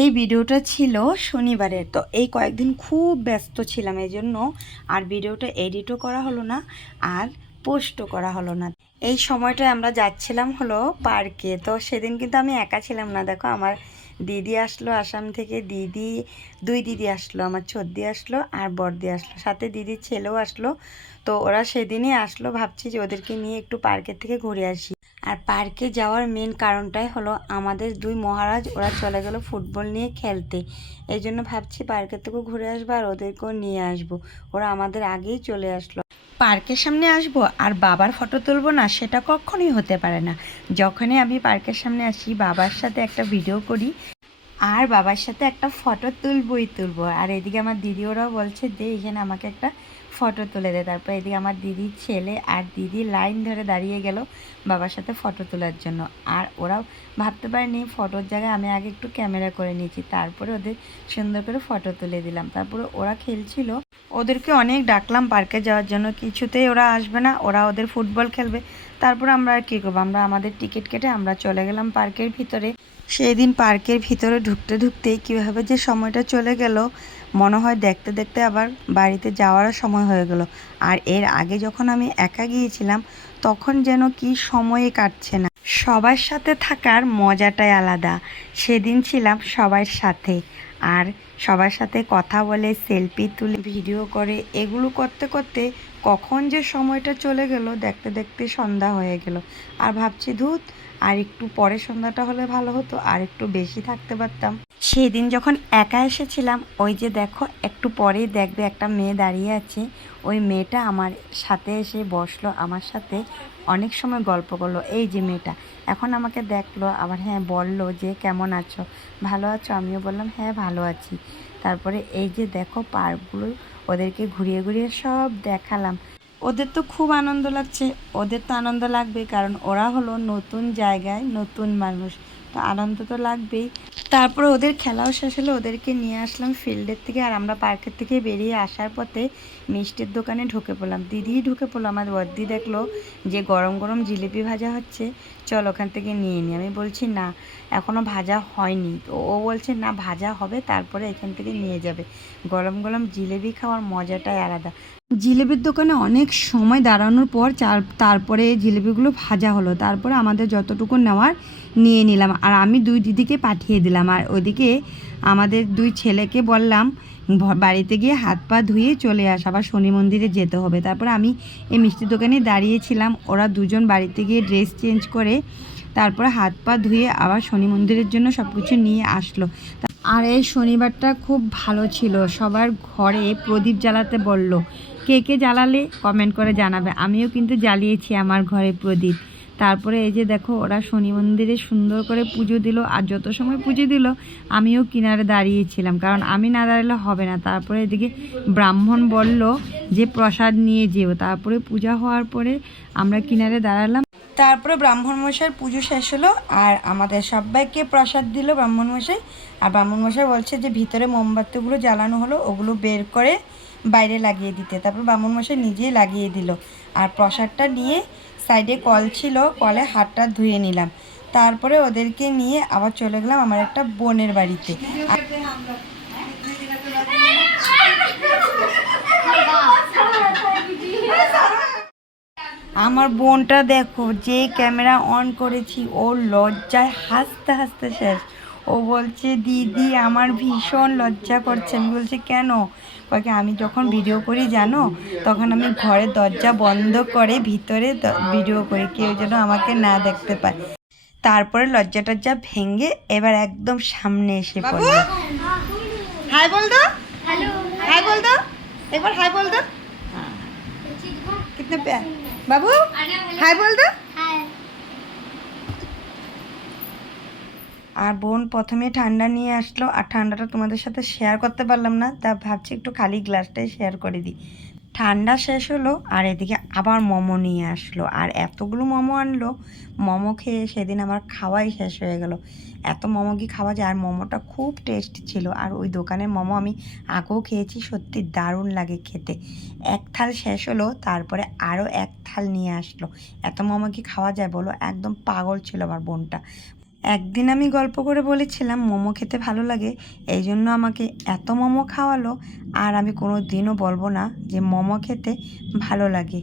এই ভিডিওটা ছিল শনিবারের। তো এই কয়েকদিন খুব ব্যস্ত ছিলাম এই জন্য আর ভিডিওটা এডিটও করা হলো না, আর পোস্টও করা হলো না। এই সময়টায় আমরা যাচ্ছিলাম হলো পার্কে। তো সেদিন কিন্তু আমি একা ছিলাম না, দেখো আমার দিদি আসলো, আসাম থেকে দিদি, দুই দিদি আসলো, আমার ছর্দি আসলো আর বর্দি আসলো। সাথে দিদির ছেলেও আসলো। তো ওরা সেদিনই আসলো, ভাবছি যে ওদেরকে নিয়ে একটু পার্কের থেকে ঘুরে আসি। আর পার্কে যাওয়ার মেন কারণটাই হলো আমাদের দুই মহারাজ, ওরা চলে গেল ফুটবল নিয়ে খেলতে। এই জন্য ভাবছি পার্কের থেকেও ঘুরে আসব আর ওদেরকেও নিয়ে আসব। ওরা আমাদের আগেই চলে আসলো। পার্কের সামনে আসব আর বাবার ফটো তুলবো না, সেটা কখনোই হতে পারে না। যখনই আমি পার্কের সামনে আসি, বাবার সাথে একটা ভিডিও করি। আর বাবার সাথে একটা ফটো তুলবই তুলবো। আর এদিকে আমার দিদি ওরাও বলছে যে এখানে আমাকে একটা ফটো তুলে দে। তারপর এদিকে আমার দিদির ছেলে আর দিদি লাইন ধরে দাঁড়িয়ে গেল বাবার সাথে ফটো তোলার জন্য। আর ওরাও ভাবতে পারেনি ফটোর জায়গায় আমি আগে একটু ক্যামেরা করে নিয়েছি, তারপরে ওদের সুন্দর করে ফটো তুলে দিলাম। তারপরে ওরা খেলছিল। ওদেরকে অনেক ডাকলাম পার্কে যাওয়ার জন্য, কিছুতেই ওরা আসবে না, ওরা ওদের ফুটবল খেলবে। তারপর আমরা আর কী করব? আমরা আমাদের টিকিট কেটে আমরা চলে গেলাম পার্কের ভিতরে। সেই দিন পার্কের ভিতরে ঢুকতে ঢুকতেই কীভাবে যে সময়টা চলে গেল, মনে হয় দেখতে দেখতে আবার বাড়িতে যাওয়ারও সময় হয়ে গেল। আর এর আগে যখন আমি একা গিয়েছিলাম, তখন যেন কি সময়ে কাটছে না। সবার সাথে থাকার মজাটাই আলাদা। সেদিন ছিলাম সবার সাথে। আর সবার সাথে কথা বলে সেলফি তুলে ভিডিও করে, এগুলো করতে করতে কখন যে সময়টা চলে গেল, দেখতে দেখতে সন্ধ্যা হয়ে গেল। আর ভাবছি, ধুত, আর একটু পরে সন্ধ্যাটা হলে ভালো হতো, আর একটু বেশি থাকতে পারতাম। সেদিন যখন একা এসেছিলাম, ওই যে দেখো, একটু পরেই দেখবে একটা মেয়ে দাঁড়িয়ে আছে। ওই মেয়েটা আমার সাথে এসে বসল, আমার সাথে অনেক সময় গল্প করল। এই যে মেয়েটা, এখন আমাকে দেখল, আবার হ্যাঁ বলল যে, কেমন আছো? ভালো আছো? আমিও বললাম হ্যাঁ ভালো আছি। তারপরে এই যে দেখো, পার্কগুলো, ওদেরকে ঘুরিয়ে ঘুরিয়ে সব দেখালাম। ওদের তো খুব আনন্দ লাগছে, ওদের তো আনন্দ লাগবে কারণ ওরা হলো নতুন জায়গায় নতুন মানুষ। তো আনন্দ তো লাগবেই। তারপরে ওদের খেলাও শেষ হলো, ওদেরকে নিয়ে আসলাম ফিল্ডের থেকে আর আমরা পার্কের থেকে বেরিয়ে আসার পথে মিষ্টির দোকানে ঢুকে পড়লাম। দিদি ঢুকে পড়ল, আমার বদ্দি দেখল যে গরম গরম জিলিপি ভাজা হচ্ছে, চল ওখান থেকে নিয়ে নিই আমি বলছি, না এখনও ভাজা হয়নি। তো ও বলছে, না, ভাজা হবে, তারপরে এখান থেকে নিয়ে যাবে। গরম গরম জিলেবি খাওয়ার মজাটাই আলাদা। জিলেবির দোকানে অনেক সময় দাঁড়ানোর পর চার, তারপরে জিলেবিগুলো ভাজা হলো। তারপরে আমাদের যতটুকু নেওয়ার নিয়ে নিলাম। আর আমি দুই দিদিকে পাঠিয়ে দিলাম। আর ওদিকে আমাদের দুই ছেলেকে বললাম বাড়িতে গিয়ে হাত পা ধুয়ে চলে আস। আবার শনি মন্দিরে যেতে হবে। তারপর আমি এই মিষ্টির দোকানে দাঁড়িয়েছিলাম। ওরা দুজন বাড়িতে গিয়ে ড্রেস চেঞ্জ করে তারপরে হাত পা ধুয়ে আবার শনি মন্দিরের জন্য সব কিছু নিয়ে আসলো। আর এই শনিবারটা খুব ভালো ছিল। সবার ঘরে প্রদীপ জ্বালাতে বলল কে কে জ্বালালে কমেন্ট করে জানাবে। আমিও কিন্তু জ্বালিয়েছি আমার ঘরে প্রদীপ। তারপরে এই যে দেখো, ওরা শনি মন্দিরে সুন্দর করে পুজো দিল, আর যত সময় পুজো দিল, আমিও কিনারে দাঁড়িয়েছিলাম। কারণ আমি না দাঁড়ালে হবে না। তারপরে এদিকে ব্রাহ্মণ বলল যে, প্রসাদ নিয়ে যেও। তারপরে পূজা হওয়ার পরে আমরা কিনারে দাঁড়ালাম। তারপরে ব্রাহ্মণ মশাইয়ের পুজো শেষ হলো আর আমাদের সবাইকে প্রসাদ দিল ব্রাহ্মণ মশাই। আর ব্রাহ্মণ মশাই বলছে যে ভিতরে মোমবাতিগুলো জ্বালানো হলো, ওগুলো বের করে বাইরে লাগিয়ে দিতে। তারপর ব্রাহ্মণ মশাই নিজেই লাগিয়ে দিল। আর প্রসাদটা নিয়ে সাইডে কল ছিল, কলে হাতটা ধুয়ে নিলাম। তারপরে ওদেরকে নিয়ে আবার চলে গেলাম আমার একটা বোনের বাড়িতে। আমার বোনটা দেখো যে ক্যামেরা অন করেছি ও লজ্জায় হাসতে হাসতে শেষ। ও বলছে দিদি আমার ভীষণ লজ্জা করছে। আমি বলছি কেন? বাকি আমি যখন ভিডিও করি জানো? তখন আমি ঘরের দরজা বন্ধ করে ভিতরে ভিডিও করি। কেউ যেন আমাকে না দেখতে পায়। তারপরে লজ্জা টজ্জা ভেঙে এবার একদম সামনে এসে পড়ে হাই বল দো হাই বল দো একবার হাই বল দো কিতনে প্যার বাবু? হাই বল। তো আর বোন প্রথমে ঠান্ডা নিয়ে আসলো আর ঠান্ডাটা তোমাদের সাথে শেয়ার করতে পারলাম না তা ভাবছি একটু খালি গ্লাসটাই শেয়ার করে দিই। ঠান্ডা শেষ হলো আর এদিকে আবার মোমো নিয়ে আসলো। আর এতগুলো মোমো আনলো, মোমো খেয়ে সেদিন আমার খাওয়াই শেষ হয়ে গেল। এত মোমো কি খাওয়া যায়? আর মোমোটা খুব টেস্ট ছিল। আর ওই দোকানের মোমো আমি আগেও খেয়েছি, সত্যি দারুণ লাগে খেতে। এক থাল শেষ হলো, তারপরে আরও এক থাল নিয়ে আসলো। এত মোমো কি খাওয়া যায় বলো? একদম পাগল ছিল আমার বোনটা। একদিন আমি গল্প করে বলেছিলাম, মোমো খেতে ভালো লাগে, এই জন্য আমাকে এত মোমো খাওয়ালো, আর আমি কোনো দিনও বলব না যে মোমো খেতে ভালো লাগে।